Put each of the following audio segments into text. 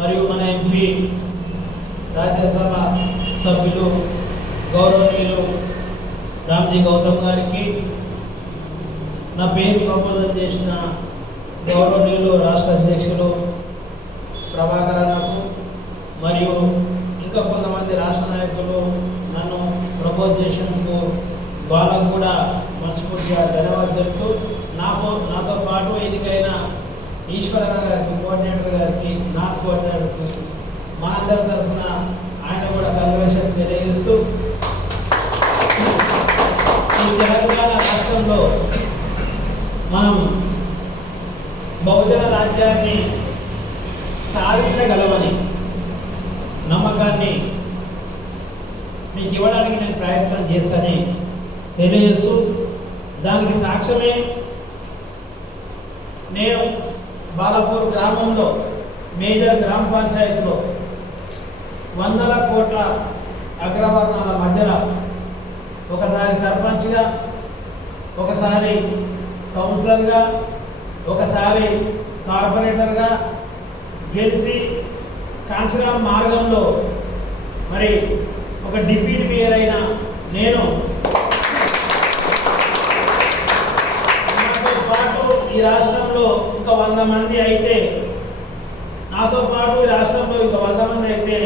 మరియు మన ఎంపీ రాజ్యసభ సభ్యులు గౌరవనీయులు రామ్జీ గౌతమ్ గారికి, నా పేరు ప్రపోజల్ చేసిన గౌరవనీయులు రాష్ట్ర అధ్యక్షులు ప్రభాకర్ అన్నకు, మరియు ఇంకా కొంతమంది రాష్ట్ర నాయకులు నన్ను ప్రపోజ్ చేసినందుకు వాళ్ళకు కూడా మనస్ఫూర్తిగా ధన్యవాదాలు తెలుపుతూ, నాతో పాటు ఎన్నికైన ఈశ్వరరావు గారికి, కోఆర్డినేటర్ గారికి, నార్త్ కోఆర్డినేటర్కి మనందరి తరఫున ఆయన కూడా కంగ్రాచులేషన్ తెలియజేస్తూ, ఈ తెలంగాణ రాష్ట్రంలో మనం బహుజన రాజ్యాన్ని సాధించగలమని నమ్మకాన్ని మీకు ఇవ్వడానికి నేను ప్రయత్నం చేస్తానని తెలియజేస్తూ, దానికి సాక్ష్యమే నేను బాలాపూర్ గ్రామంలో మేజర్ గ్రామ పంచాయతీలో వందల కోట్ల అగ్రవర్ణాల మధ్యలో ఒకసారి సర్పంచ్గా, ఒకసారి కౌన్సిలర్గా, ఒకసారి కార్పొరేటర్గా గెలిచి కాంచనా మార్గంలో మరి ఒక డిప్యూటీ మేయర్ అయిన నేను, నాతో పాటు ఈ రాష్ట్రంలో ఇంకా 100 మంది అయితే, నాతో పాటు ఈ రాష్ట్రంలో ఇంకా 100 మంది అయితే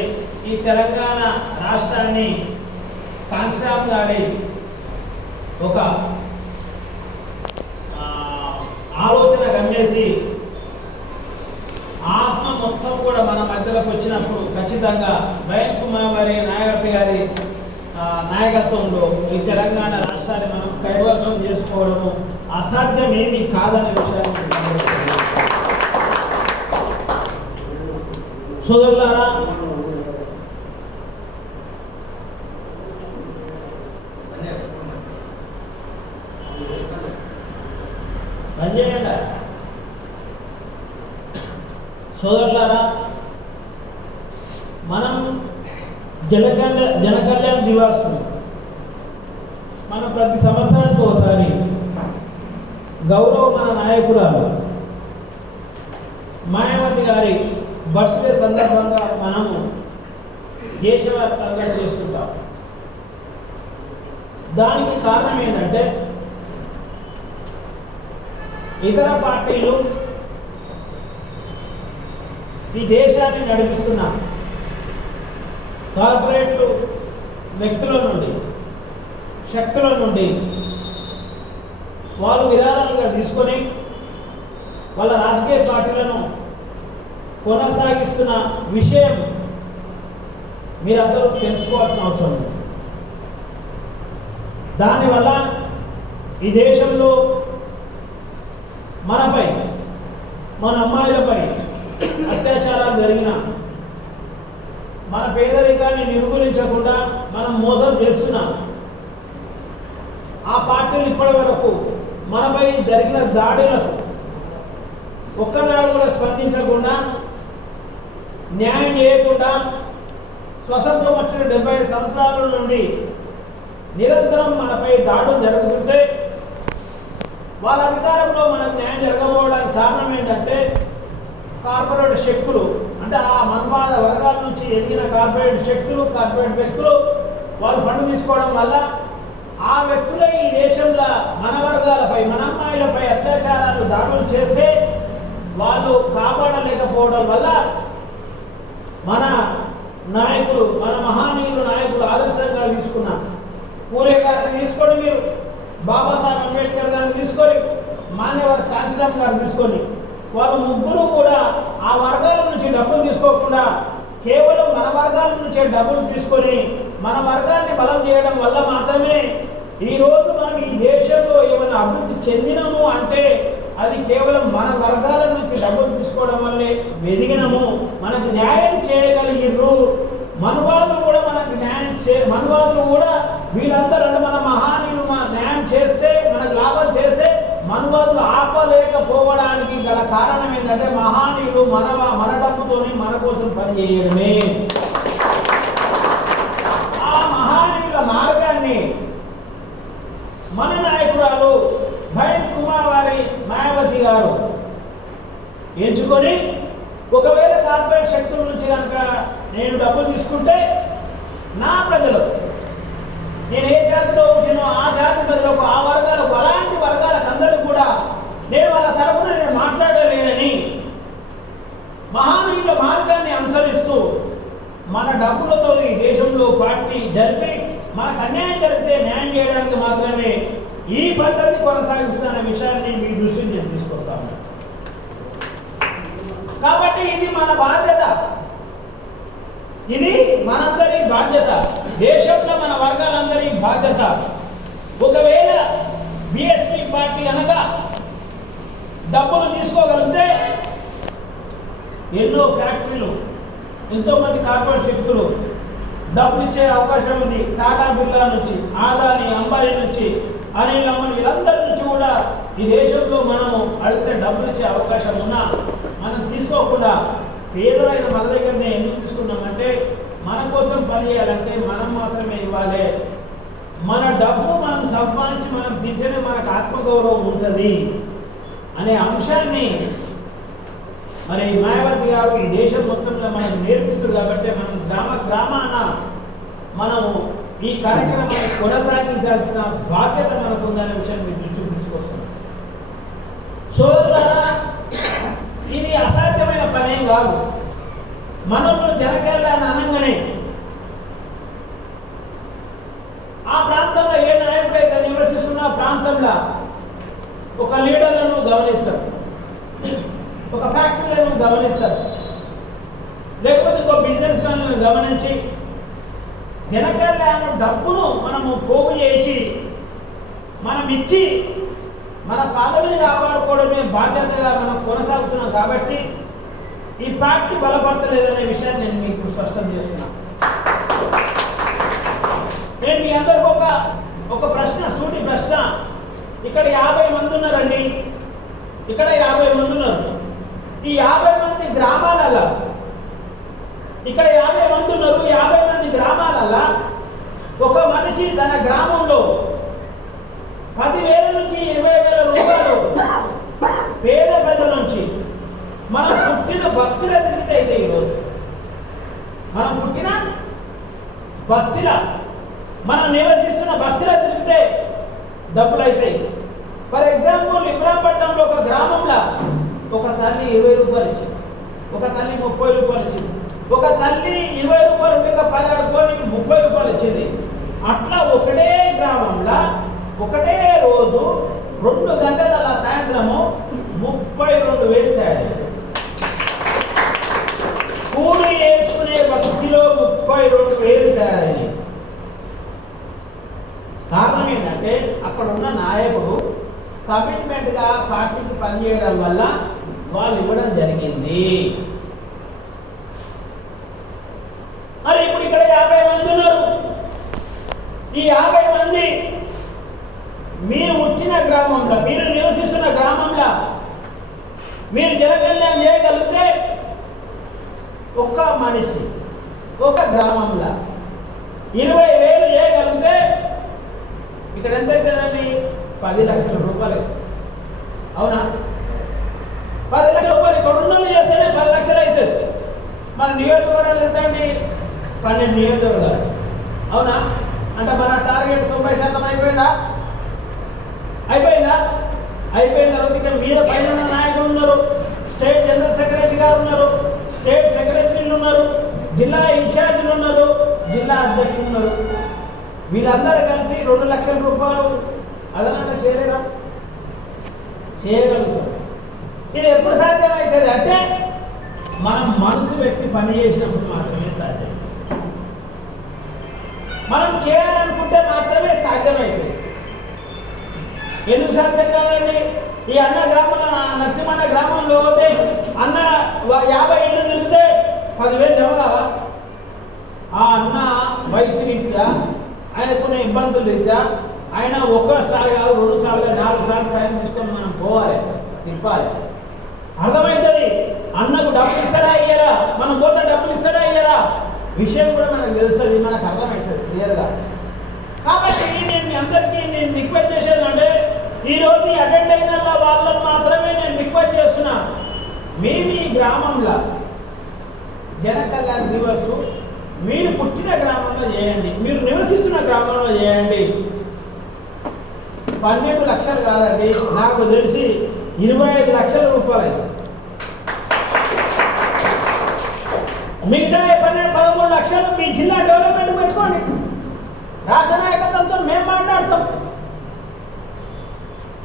ఈ తెలంగాణ రాష్ట్రాన్ని కాంచనా గారి ఒక ఆలోచన గమ్మేసి ఆత్మ మొత్తం కూడా మన మధ్యలోకి వచ్చినప్పుడు ఖచ్చితంగా భయన్ కుమార్ గారి నాయకత్వంలో ఈ తెలంగాణ రాష్ట్రాన్ని మనం కైవసం చేసుకోవడము అసాధ్యమేమీ కాదనే విషయాన్ని సోదరులారా, పనిచేయండి సోదరులారా, మనం జనకళ్యాణ దివాస్ మనం ప్రతి సంవత్సరానికి ఒకసారి గౌరవ మన నాయకురాలు మాయావతి గారి బర్త్డే సందర్భంగా మనము దేశవ్యాప్తంగా చేసుకుంటాం. దానికి కారణం ఏంటంటే ఇతర పార్టీలు ఈ దేశాన్ని నడిపిస్తున్న కార్పొరేట్లు వ్యక్తుల నుండి, శక్తుల నుండి వాళ్ళు విరాళాలుగా తీసుకొని వాళ్ళ రాజకీయ పార్టీలను కొనసాగిస్తున్న విషయం మీరందరూ తెలుసుకోవాల్సిన అవసరం ఉంది. దానివల్ల ఈ దేశంలో మనపై, మన అమ్మాయిలపై అత్యాచారాలు జరిగిన, మన పేదరికాన్ని నిర్మూలించకుండా మనం మోసం చేస్తున్నాం. ఆ పార్టీలు ఇప్పటి వరకు మనపై జరిగిన దాడులకు ఒక్కనాడు కూడా స్పందించకుండా, న్యాయం చేయకుండా, స్వతంత్రం వచ్చిన 75 సంవత్సరాల నుండి నిరంతరం మనపై దాడులు జరుగుతుంటే వాళ్ళ అధికారంలో మనకు న్యాయం జరగకపోవడానికి కారణం ఏంటంటే కార్పొరేట్ శక్తులు, అంటే ఆ మన్వాద వర్గాల నుంచి ఎదిగిన కార్పొరేట్ శక్తులు, కార్పొరేట్ వ్యక్తులు వాళ్ళు ఫండ్ తీసుకోవడం వల్ల ఆ వ్యక్తులే ఈ దేశంలో మన వర్గాలపై, మన అమ్మాయిలపై అత్యాచారాలు, దాడులు చేస్తే వాళ్ళు కాపాడలేకపోవడం వల్ల మన నాయకులు, మన మహానీయులు నాయకులు ఆదర్శంగా తీసుకున్న పూలే గారిని తీసుకొని, మీరు బాబాసాహెబ్ అంబేద్కర్ గారిని తీసుకొని, మాన్యవర్ కాంచీరామ్ గారిని తీసుకొని, వాళ్ళు ముగ్గురు కూడా ఆ వర్గాల నుంచి డబ్బులు తీసుకోకుండా కేవలం మన వర్గాల నుంచే డబ్బులు తీసుకొని మన వర్గాన్ని బలం చేయడం వల్ల మాత్రమే ఈరోజు మనం ఈ దేశంలో ఏమైనా అభివృద్ధి చెందినము అంటే అది కేవలం మన వర్గాల నుంచి డబ్బులు తీసుకోవడం వల్లే ఎదిగినము. మనకు న్యాయం చేయగలిగిర్రు మనువాదులు కూడా, మనకు మనువాదులు కూడా వీళ్ళందరూ అంటే మన మహానీయులు న్యాయం చేస్తే, మనకు లాభం చేస్తే మనువాదులు ఆపలేకపోవడానికి గల కారణం ఏంటంటే మహానీయులు మన డబ్బుతోని మన కోసం పనిచేయడమే. ఆ మహానీయుల మార్గాన్ని మన నాయకురాలు భయన్ కుమార్ వారి మాయావతి గారు ఎంచుకొని ఒకవేళ కార్పొరేట్ శక్తుల నుంచి కనుక నేను డబ్బులు తీసుకుంటే నా ప్రజలు, నేను ఏ జాతిలో పుట్టినో ఆ జాతి ప్రజలకు, ఆ వర్గాలకు, అలాంటి వర్గాలకు అందరికీ కూడా నేను వాళ్ళ తరఫున నేను మాట్లాడలేనని మహానీయుల మార్గాన్ని అనుసరిస్తూ మన డబ్బులతో ఈ దేశంలో పార్టీ జరిపి మనకు అన్యాయం జరిగితే న్యాయం చేయడానికి మాత్రమే ఈ పద్ధతి కొనసాగిస్తున్న విషయాన్ని మీ దృష్టికి నేను తీసుకొస్తాను. కాబట్టి ఇది మన బాధ్యత, ఇది మనందరి బాధ్యత, దేశంలో మన వర్గాలందరి బాధ్యత. ఒకవేళ బీఎస్పీ పార్టీ అనగా డబ్బులు తీసుకోగలిగితే ఎన్నో ఫ్యాక్టరీలు, ఎంతోమంది కార్పొరేట్ శక్తులు డబ్బులు ఇచ్చే అవకాశం ఉంది. టాటా బిర్లా నుంచి, ఆదాని, అంబానీ నుంచి, అనిల్ అంబానీ, వీళ్ళందరి నుంచి కూడా ఈ దేశంలో మనము అడిగితే డబ్బులు ఇచ్చే అవకాశం ఉన్నా మనం తీసుకోకుండా పేదలైన మన దగ్గరనే ఎందుకు తీసుకున్నామంటే మన కోసం పనిచేయాలంటే మనం మాత్రమే ఇవ్వాలి. మన డబ్బు మనం సంపాదించి మనం తింటేనే మనకు ఆత్మగౌరవం ఉంటుంది అనే అంశాన్ని మరి మాయావతి గారు ఈ దేశం మొత్తంలో మనకు నేర్పిస్తుంది. కాబట్టి మనం గ్రామాన మనము ఈ కార్యక్రమాన్ని కొనసాగించాల్సిన బాధ్యత మనకు ఉందనే విషయాన్ని మీరు దృష్టికి తీసుకొస్తున్నాం. సోదరులారా, ఇది అసాధ్యమైన పనేం కాదు. మనము జనకల్యాణ అనగానే ఆ ప్రాంతంలో ఏ నాయకుడైతే నివసిస్తున్న ప్రాంతంలో ఒక లీడర్లను గమనిస్తారు, ఒక ఫ్యాక్టరీలను గమనిస్తారు, లేకపోతే ఒక బిజినెస్ మ్యాన్లను గమనించి జనకల్యాణ డబ్బును మనము పోగు చేసి మనం ఇచ్చి మన పాదవిని కాపాడుకోవడమే బాధ్యతగా మనం కొనసాగుతున్నాం. కాబట్టి ఈ పార్టీ బలపడతలేదనే విషయాన్ని నేను మీకు స్పష్టం చేస్తున్నాను. నేను మీ అందరికి ఒక ప్రశ్న, సూటి ప్రశ్న. ఇక్కడ 50 మంది ఉన్నారండి, ఇక్కడ 50 మంది ఉన్నారు. ఈ 50 మంది గ్రామాలలో, ఇక్కడ 50 మంది ఉన్నారు. 50 మంది గ్రామాలలో ఒక మనిషి తన గ్రామంలో 10,000 నుంచి 20,000 రూపాయలు పేద ప్రజల నుంచి మనం పుట్టిన బస్సుల తిరిగితే అయితే ఈరోజు మనం పుట్టిన బస్సుల, మనం నివసిస్తున్న బస్సుల తిరిగితే డబ్బులు అవుతాయి. ఫర్ ఎగ్జాంపుల్ ఇబ్రాహీంపట్నంలో ఒక గ్రామంలో ఒక తల్లి 20 రూపాయలు ఇచ్చింది, ఒక తల్లి 30 రూపాయలు ఇచ్చింది, ఒక తల్లి 20 రూపాయలు ఉంటే 10 అడుగుకొని 30 రూపాయలు ఇచ్చింది. అట్లా ఒకటే గ్రామంలో ఒకటే రోజు 2 గంటల సాయంత్రము 32,000 తయారు. కూలి వేసుకునే బస్సులో 32,000 తయారయ్యాయి. కారణం ఏంటంటే అక్కడ ఉన్న నాయకుడు కమిట్మెంట్గా పార్టీకి పనిచేయడం వల్ల వాళ్ళు ఇవ్వడం జరిగింది. మరి ఇప్పుడు ఇక్కడ 50 మంది ఉన్నారు. ఈ 50 మంది మీరు పుట్టిన గ్రామంలో, మీరు నివసిస్తున్న గ్రామంలో మీరు జనకల్యాణం చేయగలిగితే ఒక్క మనిషి ఒక గ్రామంలో 20,000 చేయగలిగితే ఇక్కడ ఎంత అవుతుందండి? 10 లక్షల రూపాయలు. అవునా? 10 లక్షల రూపాయలు ఇక్కడ ఉన్నోళ్ళు చేస్తేనే 10 లక్షలు అవుతుంది. మన నియోజకవర్గాలు ఎంత అండి? 12 నియోజకవర్గాలు. అవునా? అంటే మన టార్గెట్ 90% అయిపోయిందా? అయిపోయిందా? అయిపోయిన తర్వాత ఇక మీద పైన నాయకులు ఉన్నారు, స్టేట్ జనరల్ సెక్రటరీ గారు ఉన్నారు, స్టేట్ సెక్రటరీలు ఉన్నారు, జిల్లా ఇన్ఛార్జీలు ఉన్నారు, జిల్లా అధ్యక్షులు ఉన్నారు. వీళ్ళందరూ కలిసి 2 లక్షల రూపాయలు అదనంగా చేయలేదా? చేయగలుగుతారు. ఇది ఎప్పుడు సాధ్యమవుతుంది అంటే మనం మనసు పెట్టి పని చేసినప్పుడు మాత్రమే సాధ్యం. మనం చేయాలనుకుంటే మాత్రమే సాధ్యమవుతుంది. ఎందుకు సాధ్యం కాదండి? ఈ అన్న గ్రామంలో, నరసింహన్న గ్రామంలో పోతే అన్న 50 ఇళ్ళు తిరిగితే 10,000 జమ కావా? ఆ అన్న వయసు రీత్యా, ఆయనకున్న ఇబ్బందులు రీత్యా ఆయన ఒక్కసారి కాదు, 2 సార్లు, 4 సార్లు టైం తీసుకొని మనం పోవాలి, తిప్పాలి. అర్థమవుతుంది. అన్నకు డబ్బులు ఇస్తాడా అయ్యారా, మనం పోతే డబ్బులు ఇస్తాడా అయ్యారా విషయం కూడా మనకు తెలుస్తుంది, మనకు అర్థమవుతుంది క్లియర్గా. కాబట్టి నేను మీ అందరికీ నేను రిక్వెస్ట్ చేసేది అంటే ఈరోజు అటెండ్ అయిన వాళ్ళని మాత్రమే నేను రిక్వెస్ట్ చేస్తున్నా. మేము ఈ గ్రామంలో జన కళ్యాణ్ దివస్ మీరు పుట్టిన గ్రామంలో చేయండి, మీరు నివసిస్తున్న గ్రామంలో చేయండి. 12 లక్షలు కాదండి, నాకు తెలిసి 25 లక్షల రూపాయలు. మిగతా 13 లక్షలు మీ జిల్లా డెవలప్మెంట్ పెట్టుకోండి. రాష్ట్ర నాయకత్వంతో మేము మాట్లాడతాం.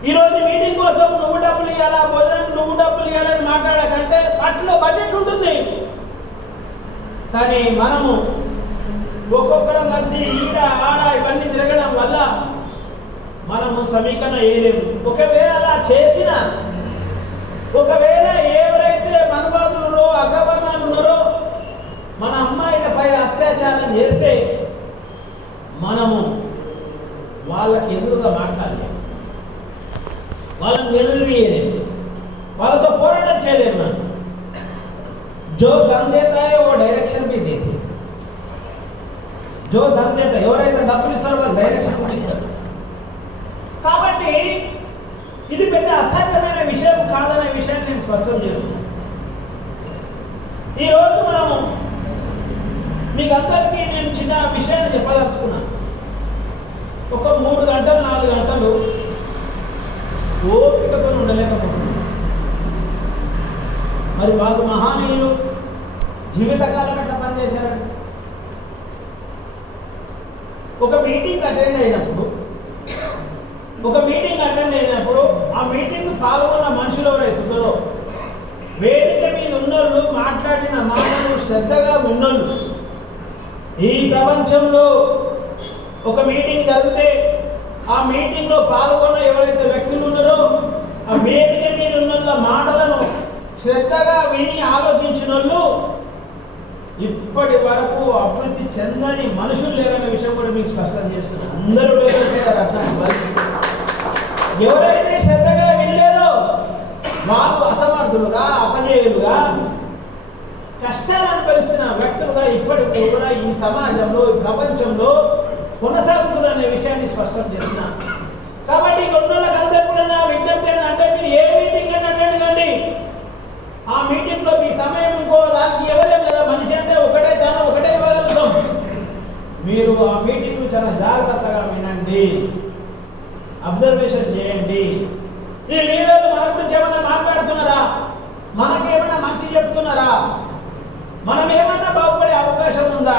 ఈరోజు మీటింగ్ కోసం నువ్వు డబ్బులు ఇవ్వాలా, భోజనం నువ్వు డబ్బులు ఇవ్వాలని మాట్లాడకంటే అట్లో బడ్జెట్ ఉంటుంది. కానీ మనము ఒక్కొక్కరం కలిసి ఈడ ఆడ ఇవన్నీ తిరగడం వల్ల మనము సమీకరణ చేయలేము. ఒకవేళ అలా చేసిన, ఒకవేళ ఎవరైతే మనవాదులు అగ్రవర్ణాలు ఉన్నారో మన అమ్మాయిలపై అత్యాచారం చేస్తే మనము వాళ్ళకి ఎదురుగా మాట్లాడలేము, వాళ్ళని వెలువీయలేము, వాళ్ళతో పోరాటం చేయలేము. మనం जो धन देता है वो डायरेक्शन भी देती है. जो धन देता है, ఎవరైతే డబ్బులు ఇస్తారో వాళ్ళు డైరెక్షన్ ఇస్తారు. కాబట్టి ఇది పెద్ద అసాధ్యమైన విషయం కాదనే విషయాన్ని నేను స్పష్టం చేస్తున్నాను. ఈరోజు మనము మీకు అందరికీ నేను చిన్న విషయాన్ని చెప్పదలుచుకున్నాను. ఒక 3 గంటలు 4 గంటలు ఓపికతో ఉండలేకపోతున్నాను. మరి వాళ్ళు మహానీయులు జీవితకాలం ఎట్లా పనిచేశారండి? ఒక మీటింగ్ అటెండ్ అయినప్పుడు ఆ మీటింగ్ పాల్గొన్న మనుషులు ఎవరైతున్నారో, వేదిక మీద ఉన్నోళ్ళు మాట్లాడిన మాటలు శ్రద్ధగా విన్నోళ్ళు, ఈ ప్రపంచంలో ఒక మీటింగ్ జరిగితే ఆ మీటింగ్లో పాల్గొన్న ఎవరైతే వ్యక్తులు ఉన్నారో ఆ వేదిక మీద ఉన్న మాటలను శ్రద్ధగా విని ఆలోచించిన వాళ్ళు ఇప్పటి వరకు అభివృద్ధి చెందని మనుషులు లేరనే విషయం కూడా మీకు స్పష్టం చేస్తున్నారు. అందరూ ఎవరైతే శ్రద్ధగా వినలేదో వాళ్ళు అసమర్థులుగా, అపజయులుగా, కష్టాలు అనుభవిస్తున్న వ్యక్తులుగా ఇప్పటికీ కూడా ఈ సమాజంలో, ఈ ప్రపంచంలో కొనసాగుతున్న విషయాన్ని స్పష్టం చేస్తున్నా. కాబట్టి కొన్నులకు అందరూ కూడా నా విజ్ఞప్తి అంటే మీరు ఏ మీటింగ్ అని అటెండ్ కండి. ఆ మీటింగ్లో మీ సమయం ఇంకో దానికి ఇవ్వలేము కదా. మనిషి అంటే ఒకటే తాను ఒకటే ఇవ్వగలుగుతాం. మీరు ఆ మీటింగ్ చాలా జాగ్రత్తగా వినండి, అబ్జర్వేషన్ చేయండి. ఈ లీడర్లు మన గురించి ఏమైనా మాట్లాడుతున్నారా, మనకేమైనా మంచి చెప్తున్నారా, మనం ఏమైనా బాగుపడే అవకాశం ఉందా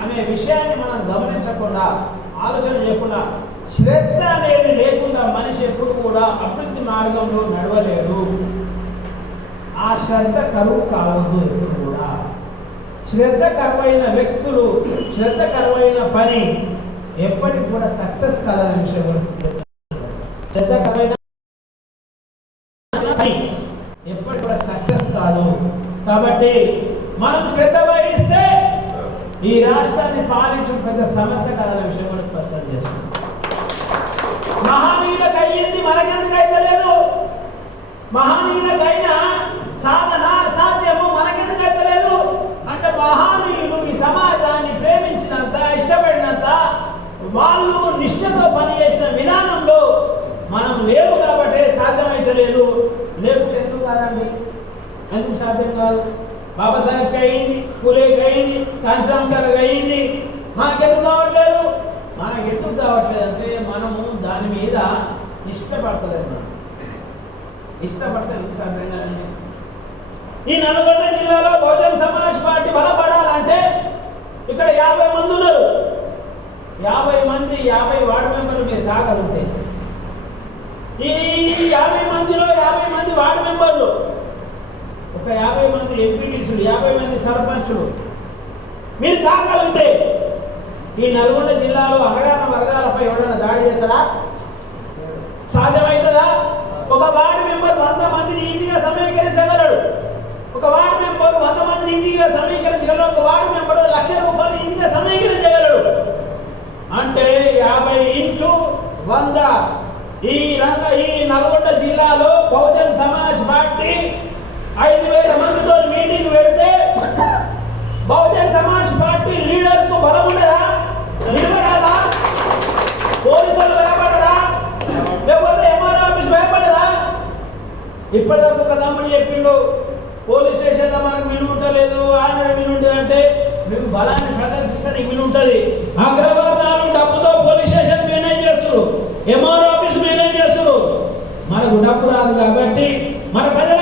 అనే విషయాన్ని మనం గమనించకుండా, ఆలోచన చేయకుండా, శ్రద్ధ అనేది లేకుండా మనిషి ఎప్పుడు కూడా అభివృద్ధి మార్గంలో నడవలేరు. ఆ శ్రద్ధ కరువు కావద్దు. ఎప్పుడు కూడా శ్రద్ధ కరువైన వ్యక్తులు, శ్రద్ధ కరువైన పని ఎప్పటికి కూడా సక్సెస్ కాదనే విషయం శ్రద్ధ కరువైన పని ఎప్పటికి కూడా సక్సెస్ కాదు. కాబట్టి మనం శ్రద్ధ వహిస్తే ఈ రాష్ట్రాన్ని పాలించడం పెద్ద సమస్య కాదనే విషయం కూడా స్పష్టం చేస్తున్నాం. మహానీయులకు అయ్యింది మనకెందుకు అయితే లేదు? మహానీయులకైనా సాధన సాధ్యము మనకెందుకు అయితే లేదు అంటే మహానీయులు ఈ సమాజాన్ని ప్రేమించినంత, ఇష్టపడినంత, వాళ్ళు నిష్ఠతో పనిచేసిన విధానంలో మనం లేవు కాబట్టి సాధ్యమైతే లేదు. లేకుంటే ఎందుకు కాదండి? ఎందుకు సాధ్యం కాదు? బాబాసాహెబ్కి అయింది, పూలేకి అయింది, కాంచరాంకర్కి అయింది. మనకెందుకు కావట్లేదు? మనకెందుకు కావట్లేదు అంటే మనము దాని మీద ఇష్టపడతలేదు. మనం ఇష్టపడితే ఎందుకు సాధ్యంగానే? ఈ నల్గొండ జిల్లాలో బహుజన్ సమాజ్ పార్టీ బలపడాలంటే ఇక్కడ 50 మంది ఉన్నారు. 50 మంది 50 వార్డు మెంబర్లు మీరు కాగలిగితే, ఈ 50 మందిలో 50 మంది వార్డు మెంబర్లు, ఒక 50 మంది ఎంపీటీసీలు, 50 మంది సర్పంచులు మీరు కాగలిగితే ఈ నల్గొండ జిల్లాలో అనగాన వర్గాలపై ఎవరైనా దాడి చేస్తారా? సాధ్యమవుతుందా? ఒక వార్డు మెంబర్ 100 మందిని ఈజీగా సమీకరించగలడు. ఒక వార్డు మెంబర్ 100 మందిని ఈజీగా సమీకరించగలడు. ఒక వార్డు మెంబర్ 1,00,000 రూపాయలు ఈజీగా సమీకరించగలడు. అంటే 50 ఇంటూ 100. ఈ నల్గొండ జిల్లాలో బహుజన్ సమాజ్ పార్టీ 5,000 మందితో మీటింగ్ పెడితే బహుజన్ సమాజ్ పార్టీ లీడర్కు బలం ఉండదా? నిలబడాలా? పోలీసులు భయపడరా? లేకపోతే ఎంఆర్ఓ ఆఫీస్ భయపడదా? ఇప్పటిదాకా ఒక తమ్ముడు చెప్పిండు, పోలీస్ స్టేషన్లో మనకు విలువ ఉండలేదు, ఆయన బలాన్ని ప్రదర్శిస్తాను ఇవి ఉంటుంది. అగ్రవర్ణాలు డబ్బుతో పోలీస్ స్టేషన్ మేనేజ్ చేస్తారు, ఎంఆర్ ఆఫీస్ మేనేజ్ చేస్తారు. మనకు డబ్బు రాదు కాబట్టి మన ప్రజలు